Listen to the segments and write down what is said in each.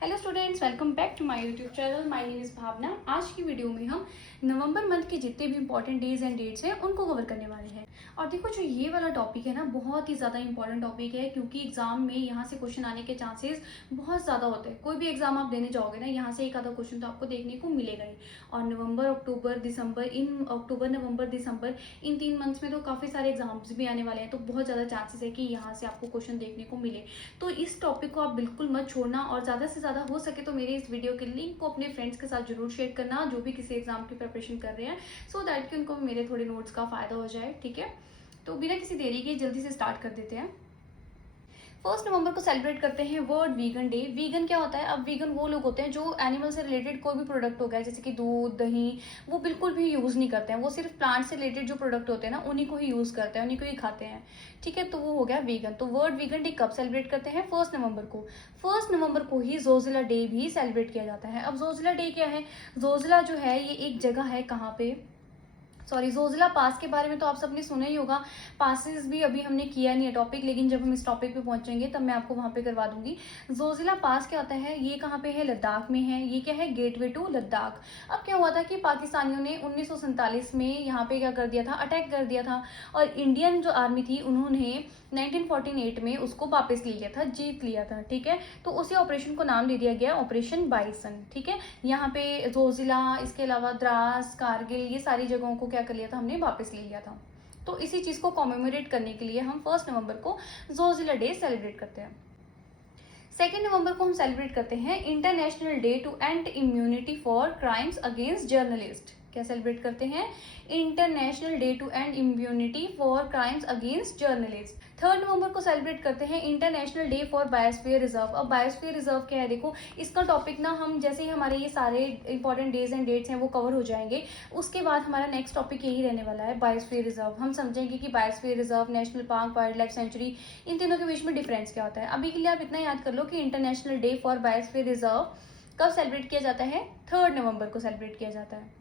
Hello students, welcome back to my YouTube channel. My name is Bhavana. आज की video में हम नवंबर मंथ के जितने भी इंपॉर्टेंट डेज एंड डेट्स हैं उनको कवर करने वाले हैं। और देखो, जो ये वाला टॉपिक है ना, बहुत ही ज़्यादा इंपॉर्टेंट टॉपिक है, क्योंकि एग्जाम में यहाँ से क्वेश्चन आने के चांसेस बहुत ज़्यादा होते हैं। कोई भी एग्जाम आप देने जाओगे ना, यहाँ से एक आधा क्वेश्चन तो आपको देखने को मिलेगा ही। और नवंबर, अक्टूबर, दिसंबर, नवंबर, दिसंबर, इन 3 मंथ्स में तो काफ़ी सारे एग्जाम्स भी आने वाले हैं, तो बहुत ज़्यादा चांसेस है कि यहाँ से आपको क्वेश्चन देखने को मिले। तो इस टॉपिक को आप बिल्कुल मत छोड़ना, और ज़्यादा से ज़्यादा हो सके तो मेरे इस वीडियो के लिंक को अपने फ्रेंड्स के साथ जरूर शेयर करना, जो भी किसी एग्जाम की प्रिपरेशन कर रहे हैं, सो दैट कि उनको मेरे थोड़े नोट्स का फायदा हो जाए। ठीक है, तो बिना किसी देरी के जल्दी से स्टार्ट कर देते हैं। 1 नवंबर को सेलिब्रेट करते हैं वर्ल्ड वीगन डे। वीगन क्या होता है? अब वीगन वो लोग होते हैं जो एनिमल से रिलेटेड कोई भी प्रोडक्ट हो गया, जैसे कि दूध, दही, वो बिल्कुल भी यूज़ नहीं करते हैं। वो सिर्फ प्लांट से रिलेटेड जो प्रोडक्ट होते हैं ना, उन्हीं को ही यूज़ करते हैं, उन्हीं को ही खाते हैं। ठीक है, तो वो हो गया वीगन। तो वर्ल्ड वीगन डे कब सेलिब्रेट करते हैं? 1 नवंबर को। 1 नवंबर को ही जोजिला डे भी सेलिब्रेट किया जाता है। अब जोजिला डे क्या है? जोजिला जो है ये एक जगह है, कहाँ पे, जोजिला पास के बारे में तो आप सबने सुना ही होगा। पासेस भी अभी हमने किया नहीं है टॉपिक, लेकिन जब हम इस टॉपिक पे पहुंचेंगे तब मैं आपको वहां पे करवा दूंगी। जोजिला पास क्या होता है? ये कहाँ पे है? लद्दाख में है। ये क्या है? Gateway to Ladakh. अब क्या हुआ था कि पाकिस्तानियों ने 1947 में यहाँ पे क्या कर दिया था? अटैक कर दिया था। और इंडियन जो आर्मी थी, उन्होंने 1948 में उसको वापस ले लिया था, जीत लिया था। ठीक है, तो उसी ऑपरेशन को नाम दे दिया गया ऑपरेशन बाइसन। ठीक है, यहाँ पे जोजिला, इसके अलावा द्रास, कारगिल, ये सारी जगहों को क्या कर लिया था? हमने वापस ले लिया था। तो इसी चीज को कॉमेमोरेट करने के लिए हम 1 नवंबर को जोजिला डे सेलिब्रेट करते हैं। 2 नवंबर को हम सेलिब्रेट करते हैं international day to end immunity for crimes against journalist. क्या सेलिब्रेट करते हैं? International day to end immunity for crimes against journalist. 3 नवंबर को सेलिब्रेट करते हैं international day for biosphere reserve. अब बायोस्फीयर रिजर्व क्या है? देखो, इसका टॉपिक ना हम जैसे ही हमारे ये सारे इंपॉर्टेंट डेज एंड डेट्स हैं वो कवर हो जाएंगे, उसके बाद हमारा नेक्स्ट टॉपिक यही रहने वाला है, बायोस्फीयर रिजर्व। हम समझेंगे कि biosphere reserve, national park, wild life sanctuary, इन तीनों के बीच में डिफरेंस क्या होता है। अभी के लिए आप इतना याद कर लो कि international day for biosphere reserve कब सेलिब्रेट किया जाता है? 3 नवंबर को सेलिब्रेट किया जाता है।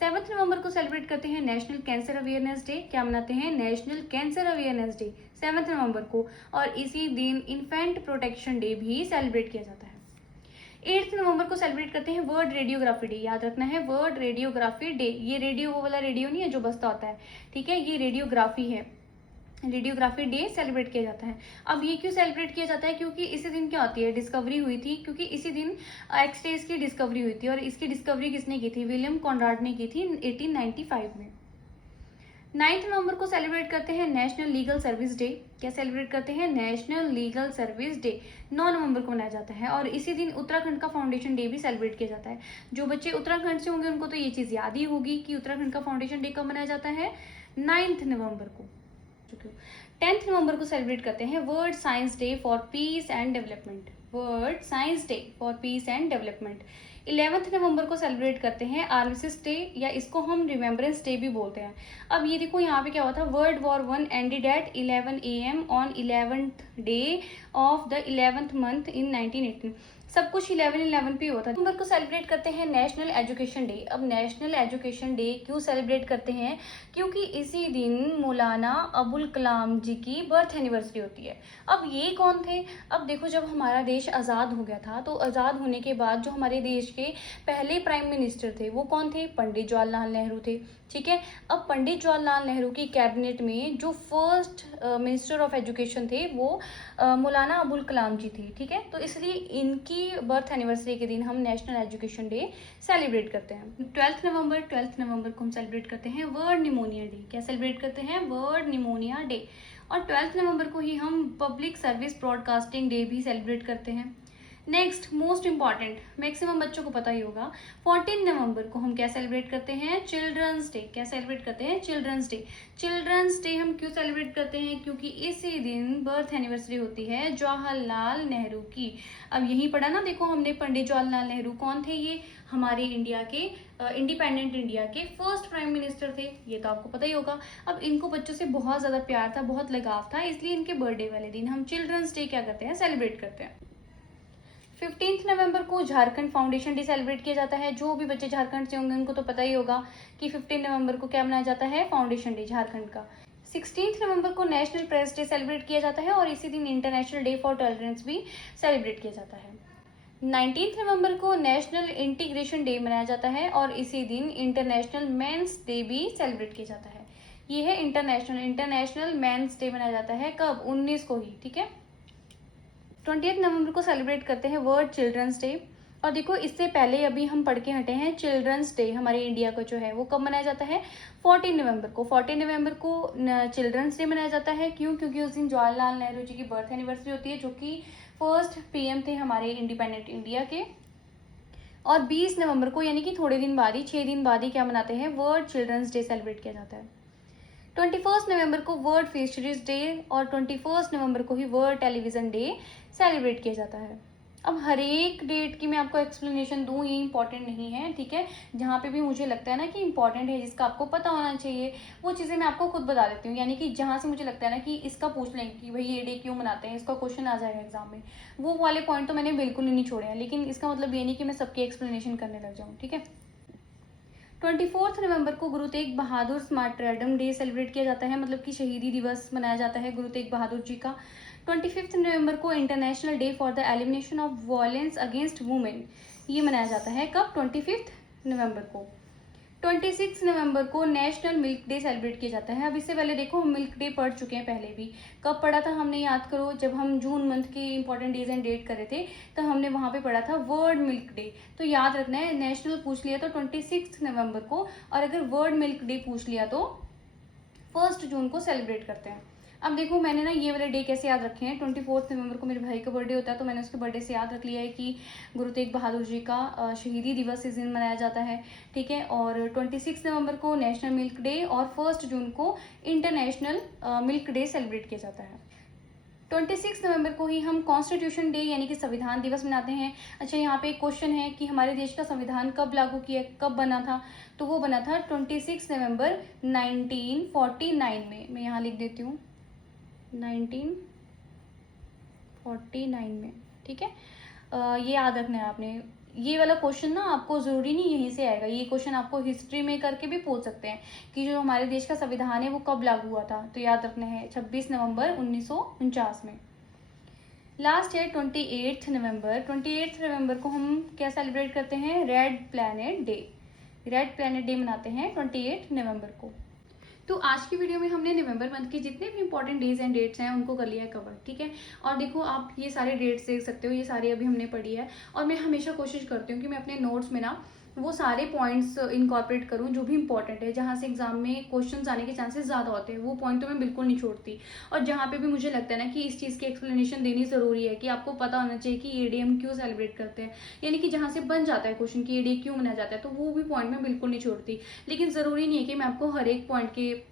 7 नवंबर को सेलिब्रेट करते हैं नेशनल कैंसर अवेयरनेस डे। क्या मनाते हैं? नेशनल कैंसर अवेयरनेस डे 7 नवंबर को। और इसी दिन इन्फेंट प्रोटेक्शन डे भी सेलिब्रेट किया जाता है। 8 नवंबर को सेलिब्रेट करते हैं वर्ल्ड रेडियोग्राफी डे। याद रखना है, वर्ल्ड रेडियोग्राफी डे। ये रेडियो वो वाला रेडियो नहीं है जो बजता होता है, ठीक है, ये रेडियोग्राफी है। रेडियोग्राफी डे सेलिब्रेट किया जाता है। अब ये क्यों सेलिब्रेट किया जाता है? क्योंकि इसी दिन क्या होती है? डिस्कवरी हुई थी, क्योंकि इसी दिन एक्सरेज की डिस्कवरी हुई थी। और इसकी डिस्कवरी किसने की थी? विलियम कॉनराड ने की थी 1895 में। 9 नवंबर को सेलिब्रेट करते हैं नेशनल लीगल सर्विस डे। क्या सेलिब्रेट करते हैं? नेशनल लीगल सर्विस डे 9 नवंबर को मनाया जाता है। और इसी दिन उत्तराखंड का फाउंडेशन डे भी सेलिब्रेट किया जाता है। जो बच्चे उत्तराखंड से होंगे उनको तो ये चीज याद ही होगी कि उत्तराखंड का फाउंडेशन डे कब मनाया जाता है? 9 नवंबर को। 10 नवंबर को सेलिब्रेट करते हैं world science day for piece and development. World science day for piece and development. 11 नवंबर को सेलिब्रेट करते हैं आर्मिसिस डे, या इसको हम रिमेम्बरेंस डे भी बोलते हैं। अब ये देखो, यहाँ पे क्या हुआ था? World war 1 ended at 11 AM on 11th day of the 11th month in 1918। सब कुछ 11/11 पे हुआ था। नवंबर को सेलिब्रेट करते हैं नेशनल एजुकेशन डे। अब नेशनल एजुकेशन डे क्यों सेलिब्रेट करते हैं? क्योंकि इसी दिन मौलाना अबुल कलाम जी की बर्थ एनिवर्सरी होती है। अब ये कौन थे? अब देखो, जब हमारा देश आज़ाद हो गया था, तो आज़ाद होने के बाद जो हमारे देश के पहले प्राइम मिनिस्टर थे वो कौन थे? पंडित जवाहरलाल नेहरू थे। ठीक है, अब पंडित जवाहरलाल नेहरू की कैबिनेट में जो फर्स्ट मिनिस्टर ऑफ एजुकेशन थे वो मौलाना अबुल कलाम जी थे। ठीक है, तो इसलिए इनकी बर्थ एनिवर्सरी के दिन हम नेशनल एजुकेशन डे सेलिब्रेट करते हैं। 12 नवंबर को हम सेलिब्रेट करते हैं वर्ल्ड निमोनिया डे। क्या सेलिब्रेट करते हैं? World pneumonia day. और 12 नवंबर को ही हम पब्लिक सर्विस ब्रॉडकास्टिंग डे भी सेलिब्रेट करते हैं। नेक्स्ट मोस्ट इंपॉर्टेंट, मैक्सिमम बच्चों को पता ही होगा, 14 नवंबर को हम क्या सेलिब्रेट करते हैं? Children's day. क्या सेलिब्रेट करते हैं? Children's day. चिल्ड्रंस डे हम क्यों सेलिब्रेट करते हैं? क्योंकि इसी दिन बर्थ एनिवर्सरी होती है जवाहरलाल नेहरू की। अब यही पढ़ा ना, देखो हमने, पंडित जवाहरलाल नेहरू कौन थे? ये हमारे इंडिया के इंडिपेंडेंट इंडिया के फर्स्ट प्राइम मिनिस्टर थे, ये तो आपको पता ही होगा। अब इनको बच्चों से बहुत ज्यादा प्यार था, बहुत लगाव था, इसलिए इनके बर्थडे वाले दिन हम चिल्ड्रंस डे क्या करते हैं? सेलिब्रेट करते हैं। 15 नवंबर को झारखंड फाउंडेशन डे सेलिब्रेट किया जाता है। जो भी बच्चे झारखंड से होंगे उनको तो पता ही होगा कि 15 नवंबर को क्या मनाया जाता है? फाउंडेशन डे झारखंड का। 16 नवंबर को नेशनल प्रेस डे सेलिब्रेट किया जाता है, और इसी दिन इंटरनेशनल डे फॉर टॉलरेंस भी सेलिब्रेट किया जाता है। 19 नवंबर को नेशनल इंटीग्रेशन डे मनाया जाता है और इसी दिन इंटरनेशनल मेंस डे भी सेलिब्रेट किया जाता है। ये है इंटरनेशनल मेंस डे मनाया जाता है कब? 19 को ही, ठीक है। 20 नवंबर को सेलिब्रेट करते हैं वर्ल्ड चिल्ड्रंस डे। और देखो इससे पहले अभी हम पढ़ के हटे हैं चिल्ड्रंस डे हमारे इंडिया का जो है वो कब मनाया जाता है? 14 नवंबर को। 14 नवंबर को चिल्ड्रंस डे मनाया जाता है। क्यों? क्योंकि उस दिन जवाहरलाल नेहरू जी की बर्थ एनिवर्सरी होती है, जो कि फर्स्ट पीएम थे हमारे इंडिपेंडेंट इंडिया के। और 20 नवंबर को यानी कि थोड़े दिन बाद ही, 6 दिन बाद ही क्या मनाते हैं? वर्ल्ड चिल्ड्रंस डे सेलिब्रेट किया जाता है। 21 नवंबर को वर्ल्ड फिशरीज डे और 21 नवंबर को ही वर्ल्ड टेलीविजन डे सेलिब्रेट किया जाता है। अब हर एक डेट की मैं आपको एक्सप्लेनेशन दूं ये इंपॉर्टेंट नहीं है, ठीक है। जहाँ पे भी मुझे लगता है ना कि इंपॉर्टेंट है, जिसका आपको पता होना चाहिए, वो चीज़ें मैं आपको खुद बता देती हूँ। यानी कि जहाँ से मुझे लगता है ना कि इसका पूछ लेंगे कि भाई ये डे क्यों मनाते हैं, इसका क्वेश्चन आ जाएगा एग्जाम में, वो वाले पॉइंट तो मैंने बिल्कुल ही नहीं छोड़े हैं। लेकिन इसका मतलब ये नहीं कि मैं सबकी एक्सप्लेनेशन करने लग जाऊँ, ठीक है। 24 नवंबर को Guru Tegh Bahadur martyrdom day celebrate किया जाता है, मतलब कि शहीदी दिवस मनाया जाता है गुरु तेग बहादुर जी का। 25 नवंबर को international day for the elimination of violence against women, ये मनाया जाता है कब? 25 नवंबर को। 26 नवंबर को नेशनल मिल्क डे सेलिब्रेट किया जाता है। अब इससे पहले देखो हम मिल्क डे पढ़ चुके हैं पहले भी। कब पढ़ा था हमने? याद करो, जब हम जून मंथ के इंपॉर्टेंट डेज एंड डेट कर रहे थे तो हमने वहां पे पढ़ा था वर्ल्ड मिल्क डे। तो याद रखना है, नेशनल पूछ लिया तो 26 नवंबर को, और अगर वर्ल्ड मिल्क डे पूछ लिया तो 1 जून को सेलिब्रेट करते हैं। अब देखो मैंने ना ये वाले डे कैसे याद रखे हैं। 24 नवंबर को मेरे भाई का बर्थडे होता है, तो मैंने उसके बर्थडे से याद रख लिया है कि गुरु तेग बहादुर जी का शहीदी दिवस इस दिन मनाया जाता है, ठीक है। और 26 नवंबर को नेशनल मिल्क डे और 1 जून को इंटरनेशनल मिल्क डे सेलिब्रेट किया जाता है। 26 नवंबर को ही हम कॉन्स्टिट्यूशन डे यानी कि संविधान दिवस मनाते हैं। अच्छा, यहाँ पे एक क्वेश्चन है कि हमारे देश का संविधान कब लागू किया, कब बना था? तो वो बना था 26 नवंबर 1949 में। मैं यहाँ लिख देती हूँ 1949 में, ठीक है। ये याद रखना है आपने। ये वाला क्वेश्चन ना आपको जरूरी नहीं यहीं से आएगा, ये क्वेश्चन आपको हिस्ट्री में करके भी पूछ सकते हैं कि जो हमारे देश का संविधान है वो कब लागू हुआ था। तो याद रखना है 26 नवंबर 1949 में। लास्ट है 28 नवंबर। 28 नवंबर को हम क्या सेलिब्रेट करते हैं? Red planet day. Red planet day मनाते हैं 28 नवंबर को। तो आज की वीडियो में हमने नवंबर मंथ के जितने भी इंपॉर्टेंट डेज एंड डेट्स हैं उनको कर लिया है कवर, ठीक है। और देखो आप ये सारे डेट्स देख सकते हो, ये सारे अभी हमने पढ़ी है। और मैं हमेशा कोशिश करती हूँ कि मैं अपने नोट्स में ना वो सारे पॉइंट्स इनकॉर्पोरेट करूँ जो भी इंपॉर्टेंट है, जहाँ से एग्जाम में क्वेश्चंस आने के चांसेस ज़्यादा होते हैं, वो पॉइंट तो मैं बिल्कुल नहीं छोड़ती। और जहाँ पे भी मुझे लगता है ना कि इस चीज़ की एक्सप्लेनेशन देनी ज़रूरी है, कि आपको पता होना चाहिए कि ये डे हम क्यों सेलिब्रेट करते हैं, यानी कि जहाँ से बन जाता है क्वेश्चन कि ये डे क्यों मनाया जाता है, तो वो भी पॉइंट मैं बिल्कुल नहीं छोड़ती। लेकिन ज़रूरी नहीं है कि मैं आपको हर एक पॉइंट के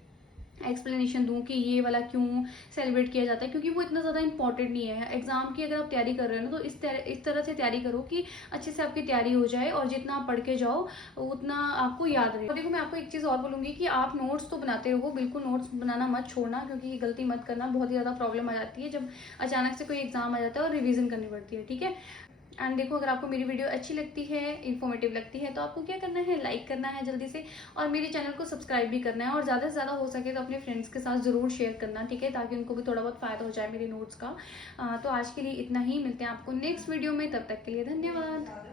एक्सप्लेनेशन दूं कि ये वाला क्यों सेलिब्रेट किया जाता है, क्योंकि वो इतना ज़्यादा इंपॉर्टेंट नहीं है। एग्जाम की अगर आप तैयारी कर रहे हो ना, तो इस तरह से तैयारी करो कि अच्छे से आपकी तैयारी हो जाए, और जितना आप पढ़ के जाओ उतना आपको याद रहे। और देखो मैं आपको एक चीज़ और बोलूँगी कि आप नोट्स तो बनाते रहो, बिल्कुल नोट्स बनाना मत छोड़ना, क्योंकि ये गलती मत करना। बहुत ही ज़्यादा प्रॉब्लम आ जाती है जब अचानक से कोई एग्जाम आ जाता है और रिविजन करनी पड़ती है, ठीक है। एंड देखो अगर आपको मेरी वीडियो अच्छी लगती है, इन्फॉर्मेटिव लगती है, तो आपको क्या करना है? लाइक करना है जल्दी से, और मेरे चैनल को सब्सक्राइब भी करना है, और ज़्यादा से ज़्यादा हो सके तो अपने फ्रेंड्स के साथ ज़रूर शेयर करना, ठीक है, ताकि उनको भी थोड़ा बहुत फ़ायदा हो जाए मेरे नोट्स का। तो आज के लिए इतना ही, मिलते हैं आपको नेक्स्ट वीडियो में, तब तक के लिए धन्यवाद।